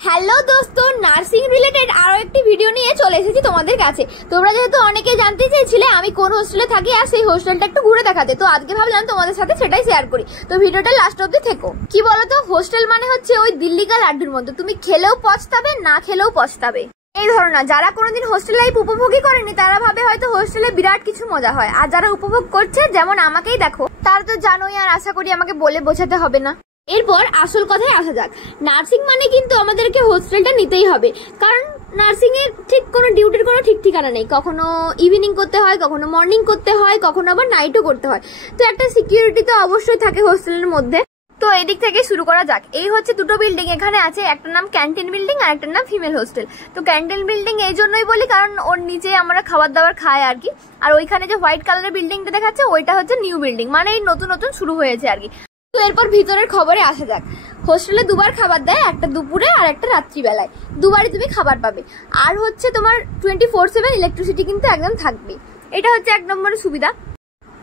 Hello দোস্ত, nursing related আরো একটি ভিডিও নিয়ে চলে এসেছি তোমাদের কাছে। তোমরা যেহেতু অনেকে জানতে চেয়েছিলে আমি কোন হোস্টেলে থাকি আর সেই হোস্টেলটা একটু ঘুরে দেখাতে, তো আজকে ভাবলাম তোমাদের সাথে সেটাই শেয়ার করি। তো ভিডিওটা লাস্ট অবধি থেকো। কি বলতো, হোস্টেল মানে হচ্ছে ওই দিল্লি কা লাড্ডুর মতো, তুমি খেলেও পছতাবে, না খেলেও পছতাবে। এই ধরো না, যারা কোনোদিন হোস্টেল লাইফ উপভোগই করেনি তারা ভাবে হয়তো হোস্টেলে বিরাট কিছু মজা হয়, আর যারা উপভোগ করছে যেমন আমাকেই দেখো, তারা তো জানোই, আর আশা করি আমাকে বলে বোঝাতে হবে না। এরপর আসল কথায় আসা যাক। নার্সিং মানে কিন্তু আমাদেরকে হোস্টেলটা নিতেই হবে, কারণ নার্সিং এর ঠিক কোনো ডিউটির কোনো ঠিক ঠিকানা নেই। কখনো ইভিনিং করতে হয়, কখনো মর্নিং করতে হয়, কখনো আবার নাইটও করতে হয়। তো একটা সিকিউরিটি তো অবশ্যই থাকে হোস্টেলের মধ্যে। তো এদিক থেকে শুরু করা যাক। এই হচ্ছে দুটো বিল্ডিং এখানে আছে, একটা নাম ক্যান্টিন বিল্ডিং আর একটা নাম ফিমেল হোস্টেল। তো ক্যান্টিন বিল্ডিং এই জন্যই বলি কারণ ওর নিচে আমরা খাবার দাবার খাই আর কি। আর ওইখানে যে হোয়াইট কালারের বিল্ডিংটা দেখাচ্ছে ওইটা হচ্ছে নিউ বিল্ডিং, মানে এই নতুন নতুন শুরু হয়েছে আর কি। তো এরপর ভিতরের খবরে আসা যাক। হোস্টেলে দুবার খাবার দেয়, একটা দুপুরে আর একটা রাত্রিবেলায়। দুবারই তুমি খাবার পাবে। আর হচ্ছে তোমার 24/7 ইলেকট্রিসিটি কিন্তু একদম থাকবে। এটা হচ্ছে এক নম্বরের সুবিধা।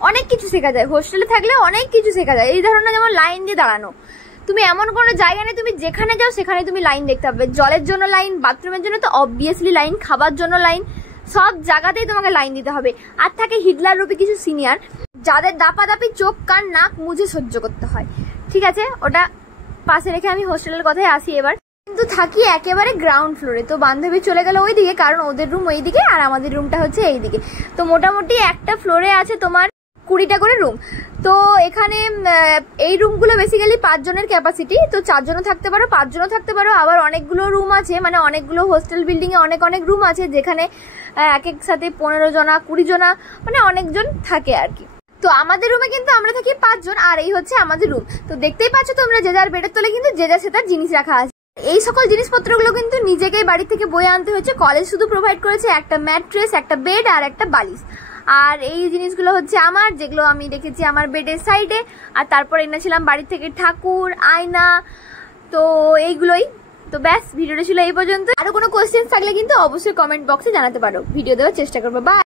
অনেক কিছু শেখা যায় হোস্টেলে থাকলে, অনেক কিছু শেখা যায়। এই ধরনের যেমন লাইন দিয়ে দাঁড়ানো, তুমি এমন কোনো জায়গা নেই তুমি যেখানে যাও সেখানে তুমি লাইন দেখতে পাবে। জলের জন্য লাইন, বাথরুমের জন্য তো অবভিয়াসলি লাইন, খাবার জন্য লাইন, সব জায়গাতেই তোমাকে লাইন দিতে হবে। আর থাকে হিটলার রূপী কিছু সিনিয়র, যাদের দাপাদাপি চোখ কান নাক মুছে সহ্য করতে হয়। ঠিক আছে, ওটা পাশে রেখে আমি হোস্টেলের কথায় আসি এবার। কিন্তু থাকি একেবারে গ্রাউন্ড ফ্লোরে। তো বান্ধবী চলে গেল ওইদিকে, কারণ ওদের রুম ওইদিকে আর আমাদের রুমটা হচ্ছে এইদিকে। তো মোটামুটি একটা ফ্লোরে আছে তোমার 20টা করে রুম। তো এখানে এই রুমগুলো বেসিক্যালি 5 জনের ক্যাপাসিটি। তো 4 জনও থাকতে পারো, 5 জনও থাকতে পারো। আবার অনেকগুলো রুম আছে, মানে অনেকগুলো হোস্টেল বিল্ডিং এ অনেক অনেক রুম আছে, যেখানে এক এক সাথে 15 জনা 20 জনা মানে অনেকজন থাকে আর কি। তো আমাদের রুমে কিন্তু আমরা থাকি 5 জন, আর এই হচ্ছে আমাদের রুম। তো দেখতেই পাচ্ছ তোমরা, যে যার বেডের তলে কিন্তু যে যার সে তার জিনিস রাখা আছে। এই সকল জিনিসপত্রগুলো কিন্তু নিজেকেই বাড়ি থেকে বয়ে আনতে হচ্ছে। কলেজ শুধু প্রোভাইড করেছে একটা ম্যাট্রেস, একটা বেড আর একটা বালিশ। আর এই জিনিসগুলো হচ্ছে আমার, যেগুলো আমি রেখেছি আমার বেডের সাইডে। আর তারপর এনেছিলাম বাড়ি থেকে ঠাকুর, আয়না, তো এইগুলোই। তো ব্যাস, ভিডিওটা ছিল এই পর্যন্ত। আরো কোনো কোয়েশ্চেন থাকলে কিন্তু অবশ্যই কমেন্ট বক্সে জানাতে পারো, ভিডিও দেওয়ার চেষ্টা করবো। বাই।